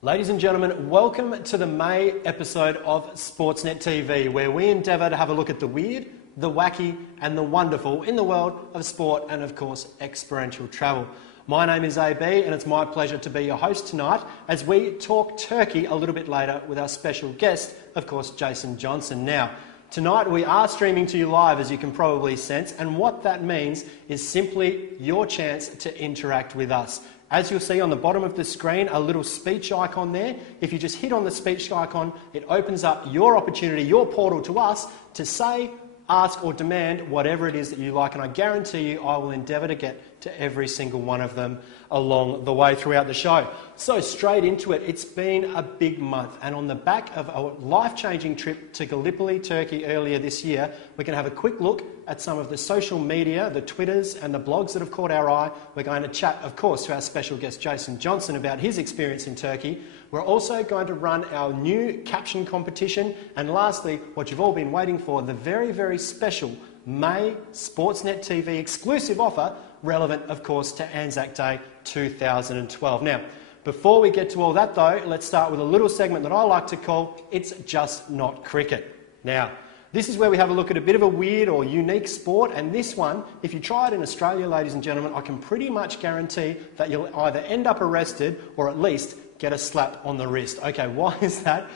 Ladies and gentlemen, welcome to the May episode of Sportsnet TV, where we endeavour to have a look at the weird, the wacky and the wonderful in the world of sport and, of course, experiential travel. My name is AB and it's my pleasure to be your host tonight as we talk Turkey a little bit later with our special guest, of course, Jason Johnson. Now, tonight we are streaming to you live, as you can probably sense, and what that means is simply your chance to interact with us. As you'll see on the bottom of the screen, a little speech icon there. If you just hit on the speech icon, it opens up your opportunity, your portal to us to say, ask or demand whatever it is that you like, and I guarantee you I will endeavour to get to every single one of them along the way throughout the show. So straight into it, it's been a big month, and on the back of a life-changing trip to Galiipoli, Turkey earlier this year, we're going to have a quick look at some of the social media, the Twitters and the blogs that have caught our eye. We're going to chat, of course, to our special guest Jason Johnson about his experience in Turkey. We're also going to run our new caption competition, and lastly, what you've all been waiting for, the very, very special May Sportsnet TV exclusive offer, relevant, of course, to Anzac Day 2012. Now, before we get to all that, though, let's start with a little segment that I like to call It's Just Not Cricket. Now, this is where we have a look at a bit of a weird or unique sport, and this one, if you try it in Australia, ladies and gentlemen, I can pretty much guarantee that you'll either end up arrested or at least get a slap on the wrist. Okay, why is that?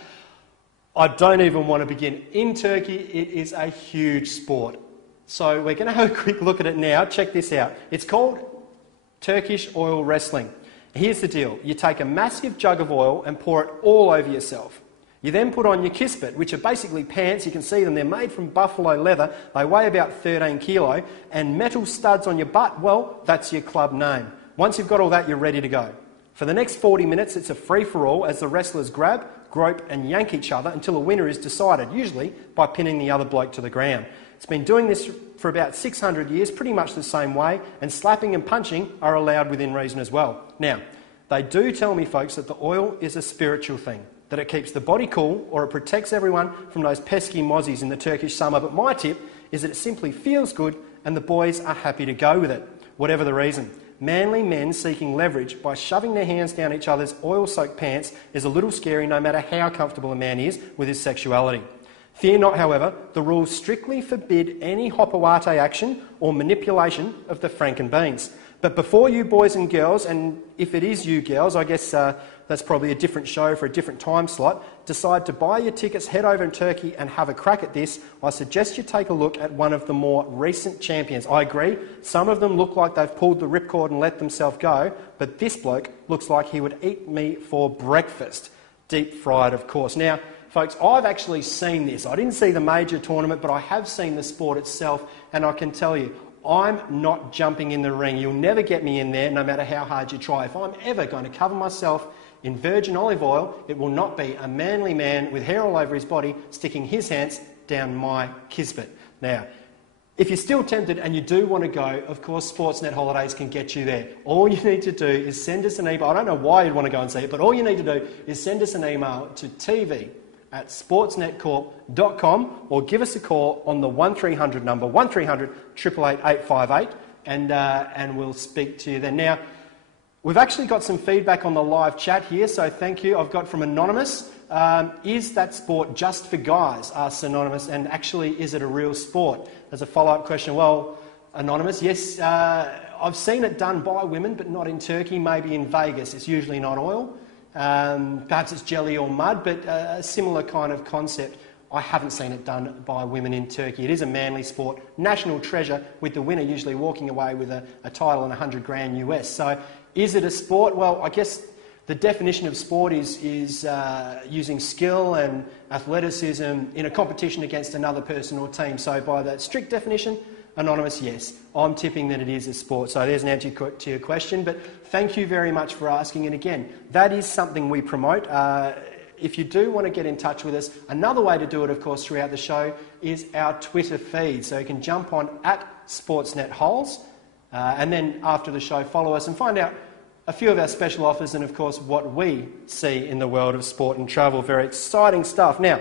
I don't even want to begin. In Turkey, it is a huge sport. So we're going to have a quick look at it now. Check this out. It's called Turkish oil wrestling. Here's the deal. You take a massive jug of oil and pour it all over yourself. You then put on your kispet, which are basically pants. You can see them. They're made from buffalo leather. They weigh about 13 kilo. And metal studs on your butt, well, that's your club name. Once you've got all that, you're ready to go. For the next 40 minutes, it's a free-for-all as the wrestlers grab, grope and yank each other until a winner is decided, usually by pinning the other bloke to the ground. It's been doing this for about 600 years, pretty much the same way, and slapping and punching are allowed within reason as well. Now, they do tell me, folks, that the oil is a spiritual thing, that it keeps the body cool or it protects everyone from those pesky mozzies in the Turkish summer, but my tip is that it simply feels good and the boys are happy to go with it, whatever the reason. Manly men seeking leverage by shoving their hands down each other's oil-soaked pants is a little scary no matter how comfortable a man is with his sexuality. Fear not, however, the rules strictly forbid any hopawate action or manipulation of the franken beans. But before you boys and girls, and if it is you girls, I guess that's probably a different show for a different time slot, decide to buy your tickets, head over to Turkey and have a crack at this, I suggest you take a look at one of the more recent champions. I agree, some of them look like they've pulled the ripcord and let themselves go, but this bloke looks like he would eat me for breakfast. Deep fried, of course. Now, folks, I've actually seen this. I didn't see the major tournament, but I have seen the sport itself, and I can tell you, I'm not jumping in the ring. You'll never get me in there, no matter how hard you try. If I'm ever going to cover myself in virgin olive oil, it will not be a manly man with hair all over his body sticking his hands down my kispet. Now, if you're still tempted and you do want to go, of course, Sportsnet Holidays can get you there. All you need to do is send us an email. I don't know why you'd want to go and see it, but all you need to do is send us an email to tv@sportsnetcorp.com or give us a call on the 1300 number, 1300 888 858, and we'll speak to you then. Now, we've actually got some feedback on the live chat here, so thank you. I've got from Anonymous. Is that sport just for guys? Asks Anonymous, and actually, is it a real sport? As a follow-up question, well, Anonymous, yes, I've seen it done by women, but not in Turkey, maybe in Vegas. It's usually not oil. Perhaps it's jelly or mud, but a similar kind of concept. I haven't seen it done by women in Turkey. It is a manly sport, national treasure, with the winner usually walking away with a title and 100 grand US. So is it a sport? Well, I guess the definition of sport is using skill and athleticism in a competition against another person or team. So by the strict definition, Anonymous, yes. I'm tipping that it is a sport. So there's an answer to your question. But thank you very much for asking. And again, that is something we promote. If you do want to get in touch with us, another way to do it, of course, throughout the show is our Twitter feed. So you can jump on @SportsnetHoles and then after the show follow us and find out a few of our special offers and, of course, what we see in the world of sport and travel. Very exciting stuff. Now,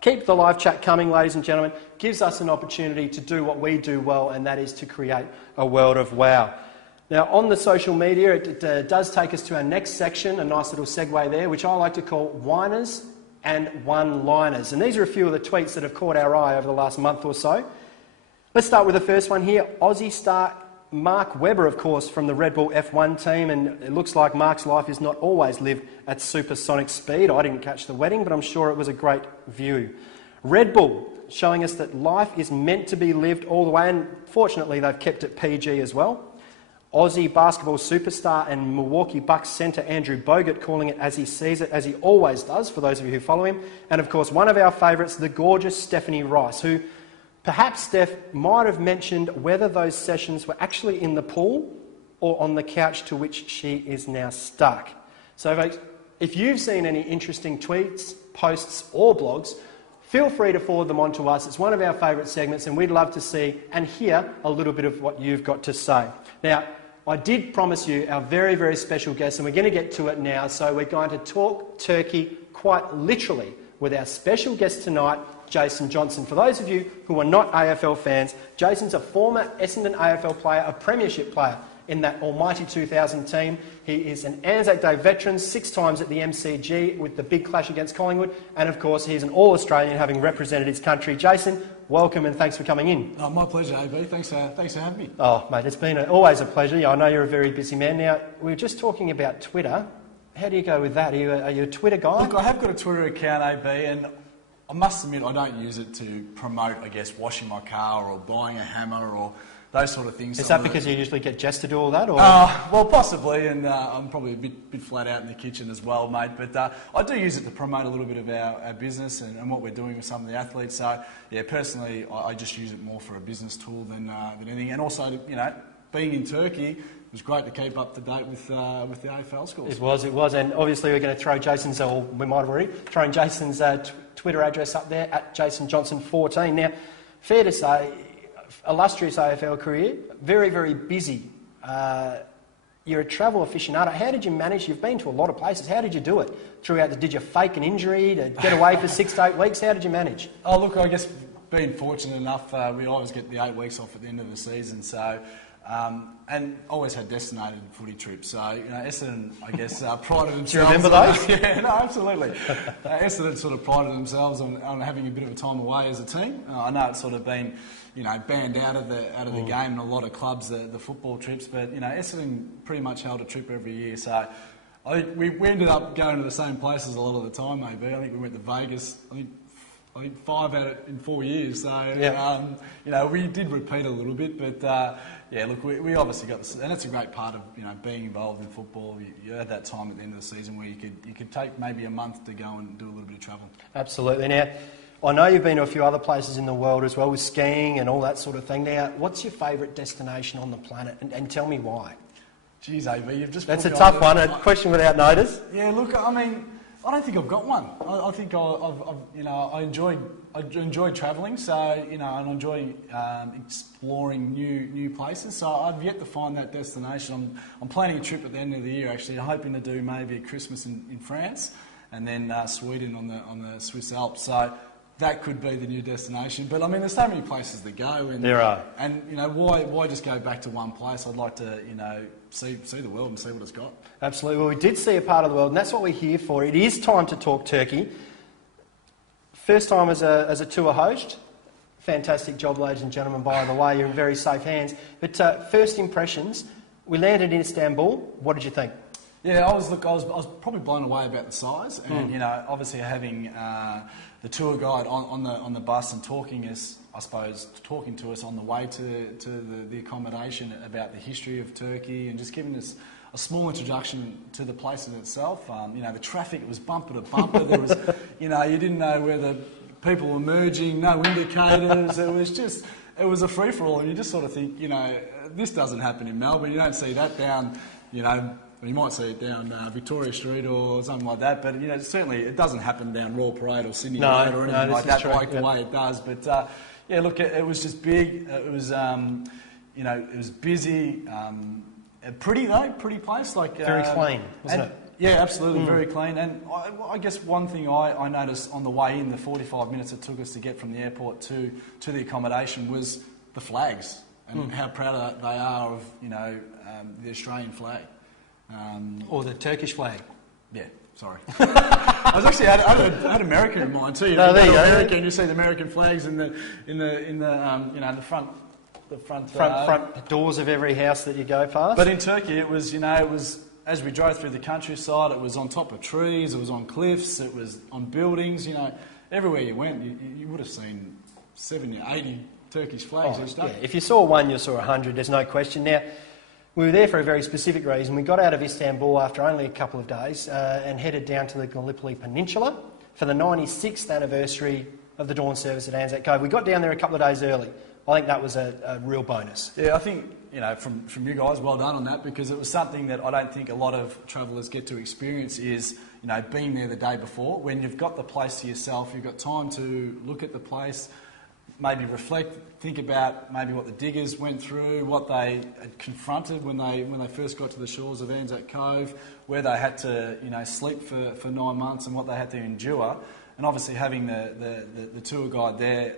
keep the live chat coming, ladies and gentlemen. Gives us an opportunity to do what we do well, and that is to create a world of wow. Now, on the social media, it does take us to our next section, a nice little segue there, which I like to call Whiners and One-Liners. And these are a few of the tweets that have caught our eye over the last month or so. Let's start with the first one here. Aussie star Mark Webber, of course, from the Red Bull F1 team, and it looks like Mark's life is not always lived at supersonic speed. I didn't catch the wedding, but I'm sure it was a great view. Red Bull, showing us that life is meant to be lived all the way, and fortunately they've kept it PG as well. Aussie basketball superstar and Milwaukee Bucks centre Andrew Bogut calling it as he sees it, as he always does, for those of you who follow him. And of course, one of our favourites, the gorgeous Stephanie Rice, who perhaps Steph might have mentioned whether those sessions were actually in the pool or on the couch to which she is now stuck. So folks, if you've seen any interesting tweets, posts or blogs, feel free to forward them on to us. It's one of our favourite segments and we'd love to see and hear a little bit of what you've got to say. Now, I did promise you our very, very special guest, and we're going to get to it now. So we're going to talk turkey quite literally with our special guest tonight, Jason Johnson. For those of you who are not AFL fans, Jason's a former Essendon AFL player, a premiership player in that almighty 2000 team. He is an Anzac Day veteran, 6 times at the MCG with the big clash against Collingwood, and of course he's an All-Australian having represented his country. Jason, welcome and thanks for coming in. Oh, my pleasure, AB. Thanks for having me. Oh, mate, it's been always a pleasure. I know you're a very busy man. Now, we were just talking about Twitter. How do you go with that? Are you a Twitter guy? Look, I have got a Twitter account, AB, and I must admit I don't use it to promote, I guess, washing my car or buying a hammer or those sort of things. Is that because you usually get Jess to do all that? Or? Well, possibly, and I'm probably a bit flat out in the kitchen as well, mate. But I do use it to promote a little bit of our business and what we're doing with some of the athletes. So, yeah, personally, I just use it more for a business tool than anything. And also, being in Turkey, it was great to keep up to date with the AFL scores. It was, and obviously we're going to throw Jason's, or we might have already thrown Jason's Twitter address up there at JasonJohnson14. Now, fair to say, illustrious AFL career, very, very busy. You're a travel aficionado. How did you manage? You've been to a lot of places. How did you do it throughout? Did you fake an injury to get away for 6 to 8 weeks? How did you manage? Oh, look, I guess being fortunate enough, we always get the 8 weeks off at the end of the season. So, and always had designated footy trips. So, Essendon, I guess, prided themselves. Do you remember those? Yeah, no, absolutely. Essendon sort of prided themselves on having a bit of a time away as a team. I know it's sort of been, banned out of the game in a lot of clubs, the football trips. But Essendon pretty much held a trip every year. So we ended up going to the same places a lot of the time. Maybe I think we went to Vegas. I think 5 out of in 4 years. So yeah. We did repeat a little bit, but look, we obviously got this, and that's a great part of being involved in football. You had that time at the end of the season where you could take maybe a month to go and do a little bit of travel. Absolutely. Now, I know you've been to a few other places in the world as well with skiing and all that sort of thing. Now, what's your favourite destination on the planet, and tell me why? Geez, AB, you've just... That's a tough one, a question without notice. Yeah, look, I mean, I don't think I've got one. I think I enjoy travelling, so and I enjoy exploring new places. So I've yet to find that destination. I'm planning a trip at the end of the year. Actually, I'm hoping to do maybe a Christmas in France, and then Sweden on the Swiss Alps. So that could be the new destination. But I mean, there's so many places to go. And, there are. And why just go back to one place? I'd like to see the world and see what it's got. Absolutely. Well, we did see a part of the world, and that's what we're here for. It is time to talk Turkey. First time as a tour host. Fantastic job, ladies and gentlemen, by the way. You're in very safe hands. But first impressions, we landed in Istanbul. What did you think? Yeah, I was probably blown away about the size, and obviously having the tour guide on the bus and talking to us on the way to the accommodation about the history of Turkey and just giving us a small introduction to the place in itself. The traffic was bumper to bumper. There was, you didn't know where the people were merging, no indicators. It was a free for all, and you just sort of think, this doesn't happen in Melbourne. You don't see that down, you might see it down Victoria Street or something like that, but certainly it doesn't happen down Royal Parade or Sydney Road or anything like that, the way it does. But look, it was just big. It was it was busy. Pretty place, very clean, wasn't it? Yeah, absolutely, very clean. And I guess one thing I noticed on the way in, the 45 minutes it took us to get from the airport to the accommodation, was the flags and how proud they are of the Australian flag. Or the Turkish flag. Yeah, sorry. I was actually I had American in mind too. There you go. America, and you see the American flags in the front doors of every house that you go past. But in Turkey, it was as we drove through the countryside, it was on top of trees, it was on cliffs, it was on buildings. Everywhere you went, you would have seen 70, 80 Turkish flags each day. Yeah. If you saw one, you saw 100. There's no question. Now, we were there for a very specific reason. We got out of Istanbul after only a couple of days and headed down to the Gallipoli Peninsula for the 96th anniversary of the dawn service at Anzac Cove. We got down there a couple of days early. I think that was a real bonus. Yeah, I think, from you guys, well done on that, because it was something that I don't think a lot of travellers get to experience is, being there the day before. When you've got the place to yourself, you've got time to look at the place, maybe reflect, think about maybe what the diggers went through, what they had confronted when they first got to the shores of Anzac Cove, where they had to sleep for 9 months and what they had to endure. And obviously having the tour guide there,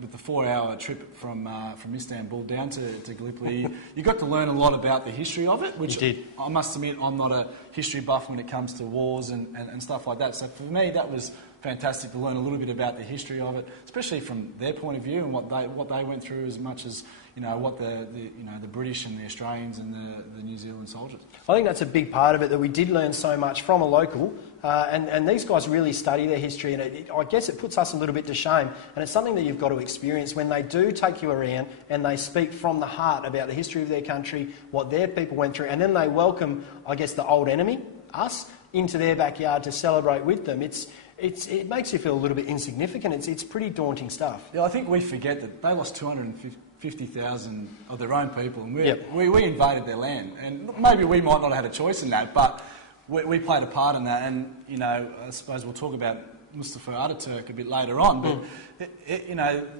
with the 4-hour trip from Istanbul down to Gallipoli, you got to learn a lot about the history of it, which you did. I must admit I'm not a history buff when it comes to wars and stuff like that. So for me that was fantastic to learn a little bit about the history of it, especially from their point of view and what they went through, as much as what the British and the Australians and the New Zealand soldiers. I think that's a big part of it, that we did learn so much from a local, and these guys really study their history, and I guess it puts us a little bit to shame, and it's something that you've got to experience when they do take you around and they speak from the heart about the history of their country, what their people went through, and then they welcome, I guess, the old enemy, us, into their backyard to celebrate with them. It makes you feel a little bit insignificant. It's pretty daunting stuff. Yeah, I think we forget that they lost 250,000 of their own people, and we invaded their land. And maybe we might not have had a choice in that, but we played a part in that. And I suppose we'll talk about Mustafa Ataturk a bit later on. But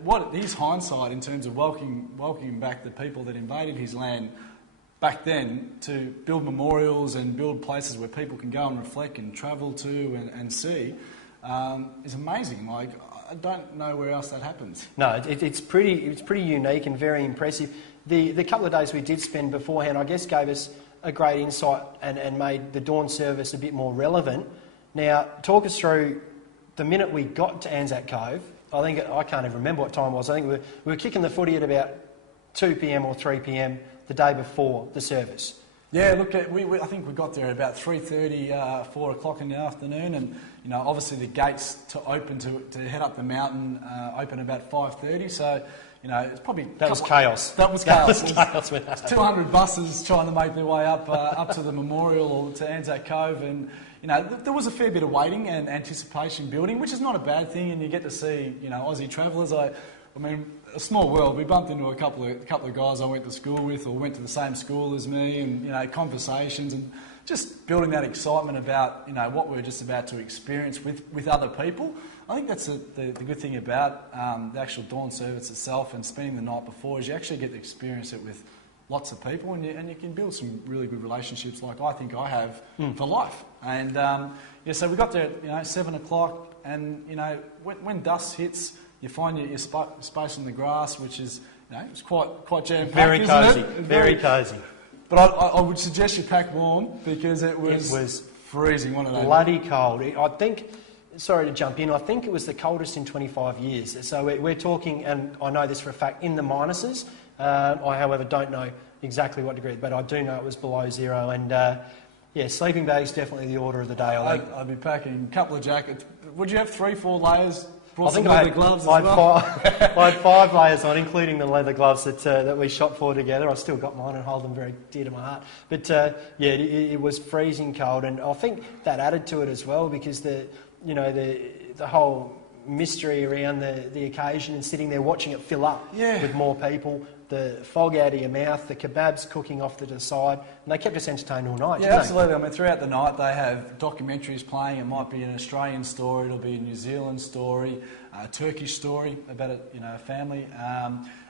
what his hindsight in terms of welcoming back the people that invaded his land back then, to build memorials and build places where people can go and reflect and travel to and see, is amazing. Like, I don't know where else that happens. No, it's pretty unique and very impressive. The couple of days we did spend beforehand, I guess, gave us a great insight and made the dawn service a bit more relevant. Now, talk us through the minute we got to Anzac Cove. I can't even remember what time it was. I think we were kicking the footy at about 2 p.m. or 3 p.m. the day before the service. Yeah, look, I think we got there at about 3:30, 4 o'clock in the afternoon, and obviously the gates to open to head up the mountain open about 5:30. So it's probably was chaos. That was chaos. That was chaos. 200 buses trying to make their way up to the memorial or to Anzac Cove, and there was a fair bit of waiting and anticipation building, which is not a bad thing, and you get to see Aussie travellers. I mean, a small world. We bumped into a couple of guys I went to school with, or went to the same school as me, and conversations, and just building that excitement about what we're just about to experience with other people. I think that's the good thing about the actual dawn service itself and spending the night before, is you actually get to experience it with lots of people, and you can build some really good relationships, like I think I have for life. And so we got there at 7 o'clock, and when dusk hits, you find your space on the grass, which is it's quite jam-packed. Very cosy, very cosy. But I would suggest you pack warm, because it was freezing. One of those bloody cold. I think. Sorry to jump in. I think it was the coldest in 25 years. So we're talking, and I know this for a fact, in the minuses. I, however, don't know exactly what degree, but I do know it was below zero. And sleeping bags definitely the order of the day. I'd be packing a couple of jackets. Would you have 3-4 layers? I think I had 5 layers on, including the leather gloves that we shot for together. I still got mine and hold them very dear to my heart. But it was freezing cold, and I think that added to it as well, because the whole mystery around the occasion and sitting there watching it fill up with more people, the fog out of your mouth, the kebabs cooking off to the side, and they kept us entertained all night. Yeah, absolutely. I mean, throughout the night they have documentaries playing. It might be an Australian story, it'll be a New Zealand story, a Turkish story about a family,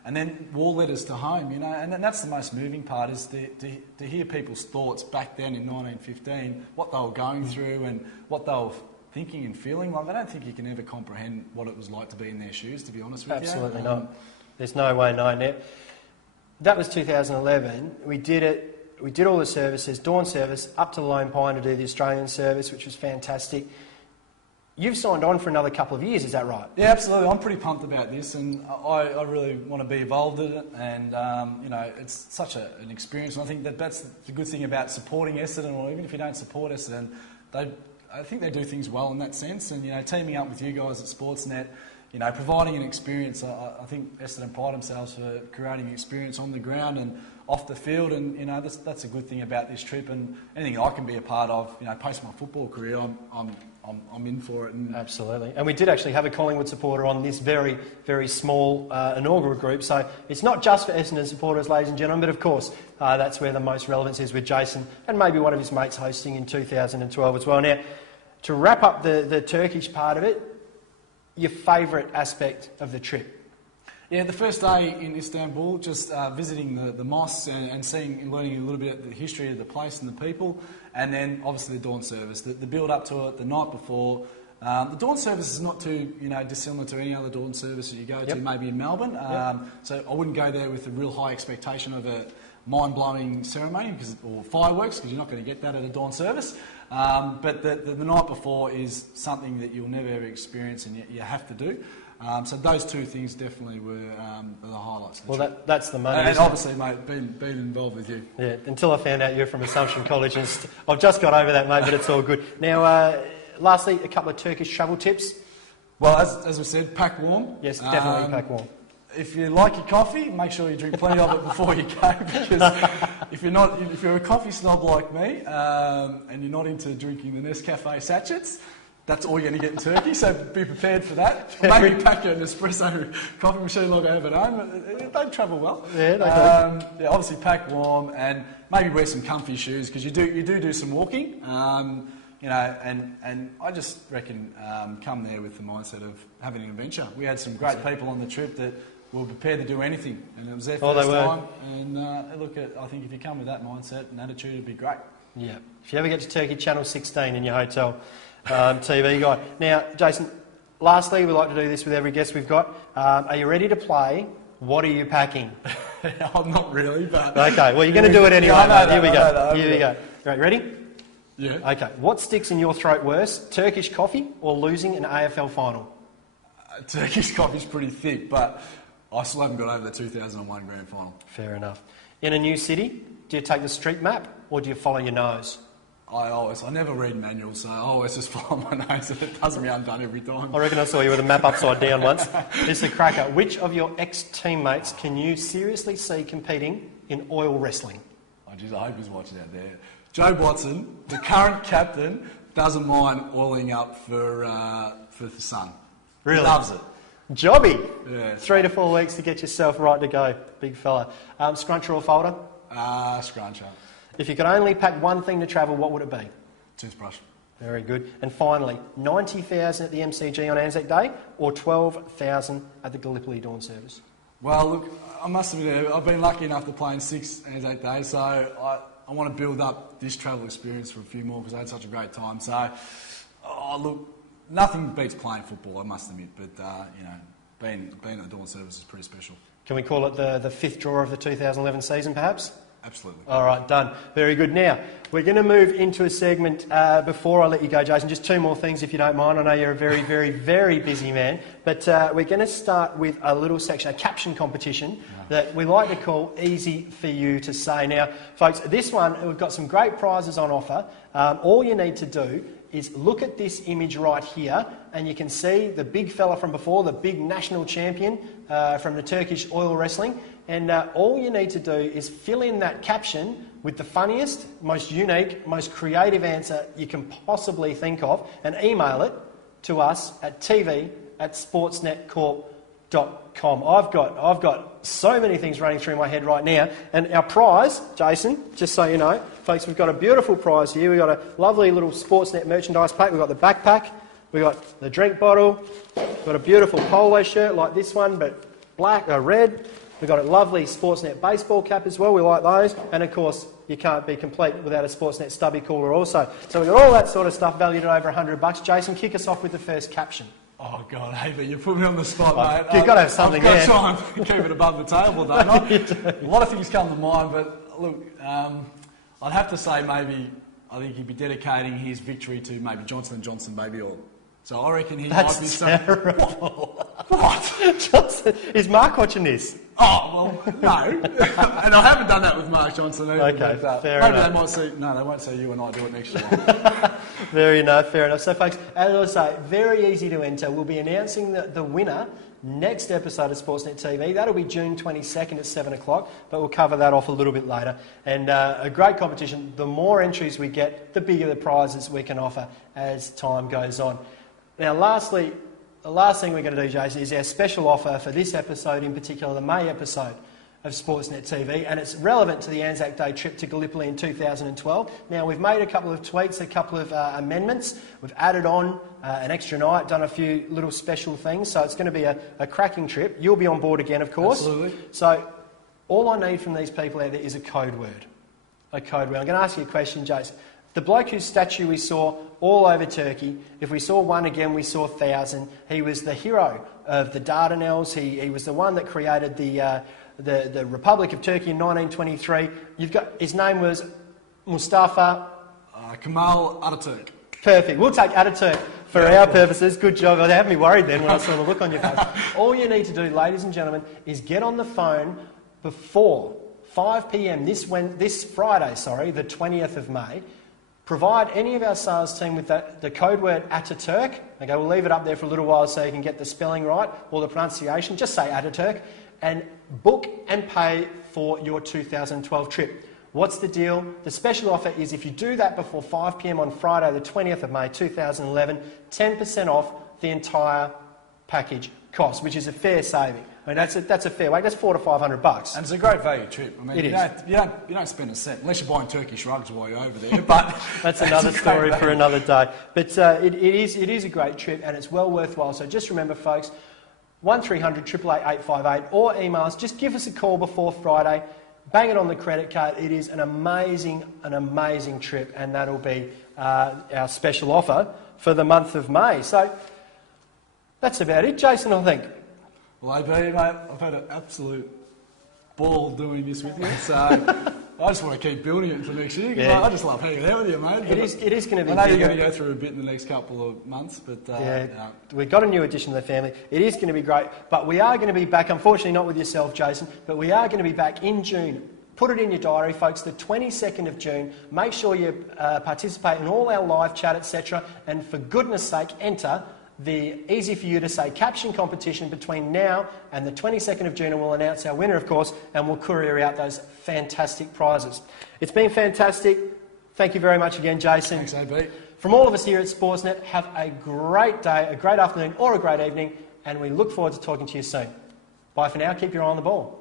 and then war letters to home. And that's the most moving part, is to hear people's thoughts back then in 1915, what they were going through and what they were thinking and feeling. Like, I don't think you can ever comprehend what it was like to be in their shoes, to be honest with you. Absolutely not. There's no way knowing it. That was 2011. We did it. We did all the services, dawn service, up to the Lone Pine to do the Australian service, which was fantastic. You've signed on for another couple of years, is that right? Yeah, absolutely. I'm pretty pumped about this, and I really want to be involved in it. And it's such an experience. And I think that's the good thing about supporting Essendon, or even if you don't support Essendon, I think they do things well in that sense. And teaming up with you guys at Sportsnet, providing an experience. I think Essendon pride themselves for creating an experience on the ground and off the field, and that's a good thing about this trip. And anything I can be a part of, post my football career, I'm in for it. And absolutely. And we did actually have a Collingwood supporter on this very, very small inaugural group. So it's not just for Essendon supporters, ladies and gentlemen, but of course that's where the most relevance is with Jason and maybe one of his mates hosting in 2012 as well. Now, to wrap up the Turkish part of it, your favourite aspect of the trip? Yeah, the first day in Istanbul, just visiting the mosques and learning a little bit of the history of the place and the people, and then obviously the dawn service, the build up to it the night before. The dawn service is not too dissimilar to any other dawn service that you go to, maybe in Melbourne. So I wouldn't go there with a real high expectation of a mind-blowing ceremony or fireworks, because you're not going to get that at a dawn service. But the night before is something that you'll never ever experience, and you have to do. So those two things definitely were the highlights of the trip. That's the money. And obviously, mate, being involved with you. Yeah, until I found out you're from Assumption College, and I've just got over that, mate, but it's all good. Now, lastly, a couple of Turkish travel tips. Well, as we said, pack warm. Yes, definitely pack warm. If you like your coffee, make sure you drink plenty of it before you go, because if you're a coffee snob like me, and you're not into drinking the Nescafe sachets, that's all you're going to get in Turkey, so be prepared for that. Maybe pack an espresso coffee machine like I have at home. They travel well. Yeah, they do. Obviously pack warm, and maybe wear some comfy shoes, because you do some walking. And I just reckon come there with the mindset of having an adventure. We had some great people on the trip that were prepared to do anything, and it was their first time. And I think if you come with that mindset and attitude, it'd be great. Yeah. If you ever get to Turkey, Channel 16 in your hotel TV guide. Now, Jason, lastly, we like to do this with every guest we've got. Are you ready to play What Are You Packing? I'm not really, but... Okay, well, you're going to do it anyway, mate. Here we go. Here we go. Right, ready? Yeah. Okay. What sticks in your throat worse, Turkish coffee or losing an AFL final? Turkish coffee's pretty thick, but I still haven't got over the 2001 grand final. Fair enough. In a new city, do you take the street map or do you follow your nose? I never read manuals, so I always just follow my nose, and it does me undone every time. I reckon I saw you with a map upside down once. This is a cracker. Which of your ex-teammates can you seriously see competing in oil wrestling? Oh, geez, I hope he's watching out there. Joe Watson, the current captain, doesn't mind oiling up for the sun. Really? He loves it. Jobby. Yeah. 3 to 4 weeks to get yourself right to go, big fella. Scruncher or folder? Scruncher. If you could only pack one thing to travel, what would it be? Toothbrush. Very good. And finally, 90,000 at the MCG on Anzac Day or 12,000 at the Gallipoli Dawn Service? Well, look, I must admit, I've been lucky enough to play in 6 Anzac Days, so I want to build up this travel experience for a few more, because I had such a great time. So, look, nothing beats playing football, I must admit, but being at the Dawn Service is pretty special. Can we call it the fifth draw of the 2011 season, perhaps? Absolutely. All right, done. Very good. Now, we're going to move into a segment before I let you go, Jason. Just 2 more things, if you don't mind. I know you're a very, very, very busy man. But we're going to start with a little section, a caption competition that we like to call Easy for You to Say. Now, folks, this one, we've got some great prizes on offer. All you need to do is look at this image right here, and you can see the big fella from before, the big national champion from the Turkish oil wrestling. And all you need to do is fill in that caption with the funniest, most unique, most creative answer you can possibly think of, and email it to us at tv@sportsnetcorp.com. I've got so many things running through my head right now. And our prize, Jason, just so you know, folks, we've got a beautiful prize here. We've got a lovely little Sportsnet merchandise pack. We've got the backpack. We've got the drink bottle. We've got a beautiful polo shirt like this one, but red. We've got a lovely Sportsnet baseball cap as well. We like those. And, of course, you can't be complete without a Sportsnet stubby cooler also. So we've got all that sort of stuff valued at over $100. Jason, kick us off with the first caption. Oh, God, hey, but you put me on the spot, mate. You've got to have something there. I've got to try and keep it above the table, don't I? A lot of things come to mind, but look, I'd have to say maybe I think he'd be dedicating his victory to maybe Johnson & Johnson Baby Oil. So I reckon he might be saying... What? Johnson, is Mark watching this? Oh, well, no. And I haven't done that with Mark Johnson either. Okay, but, fair maybe enough. they might see... No, they won't see you and I do it next year. Fair enough. So, folks, as I say, very easy to enter. We'll be announcing the winner next episode of Sportsnet TV. That'll be June 22nd at 7 o'clock, but we'll cover that off a little bit later. And a great competition. The more entries we get, the bigger the prizes we can offer as time goes on. Now, lastly, the last thing we're going to do, Jason, is our special offer for this episode, in particular the May episode of Sportsnet TV, and it's relevant to the Anzac Day trip to Gallipoli in 2012. Now, we've made a couple of tweaks, a couple of amendments. We've added on an extra night, done a few little special things, so it's going to be a cracking trip. You'll be on board again, of course. Absolutely. So all I need from these people out there is a code word. A code word. I'm going to ask you a question, Jason. The bloke whose statue we saw all over Turkey, if we saw one again, we saw 1,000. He was the hero of the Dardanelles. He was the one that created the Republic of Turkey in 1923. His name was Mustafa... Kemal Ataturk. Perfect. We'll take Ataturk for our purposes. Good job. They had me worried then when I saw the look on your face. All you need to do, ladies and gentlemen, is get on the phone before 5 p.m. this Friday, the 20th of May. Provide any of our sales team with the code word Ataturk. Okay, we'll leave it up there for a little while so you can get the spelling right or the pronunciation. Just say Ataturk. And book and pay for your 2012 trip. What's the deal? The special offer is if you do that before 5 p.m. on Friday, the 20th of May 2011, 10% off the entire package cost, which is a fair saving. I mean, that's a fair wage. That's $400 to $500. And it's a great value trip. I mean, it is. You don't spend a cent unless you're buying Turkish rugs while you're over there. But that's another story for another day. But it is a great trip and it's well worthwhile. So just remember, folks, 1300 888 858 or email us. Just give us a call before Friday. Bang it on the credit card. It is an amazing trip, and that'll be our special offer for the month of May. So that's about it, Jason, I think. Well, AB, mate, I've had an absolute ball doing this with you, so I just want to keep building it until next year. Yeah. I just love hanging out with you, mate. It is going to be. I know you're going to go through a bit in the next couple of months, but we've got a new addition to the family. It is going to be great, but we are going to be back. Unfortunately, not with yourself, Jason, but we are going to be back in June. Put it in your diary, folks. The 22nd of June. Make sure you participate in all our live chat, etc. And for goodness' sake, enter the easy for you to say caption competition between now and the 22nd of June, and we'll announce our winner, of course, and we'll courier out those fantastic prizes. It's been fantastic. Thank you very much again, Jason. Thanks, AB. From all of us here at Sportsnet, have a great day, a great afternoon or a great evening, and we look forward to talking to you soon. Bye for now. Keep your eye on the ball.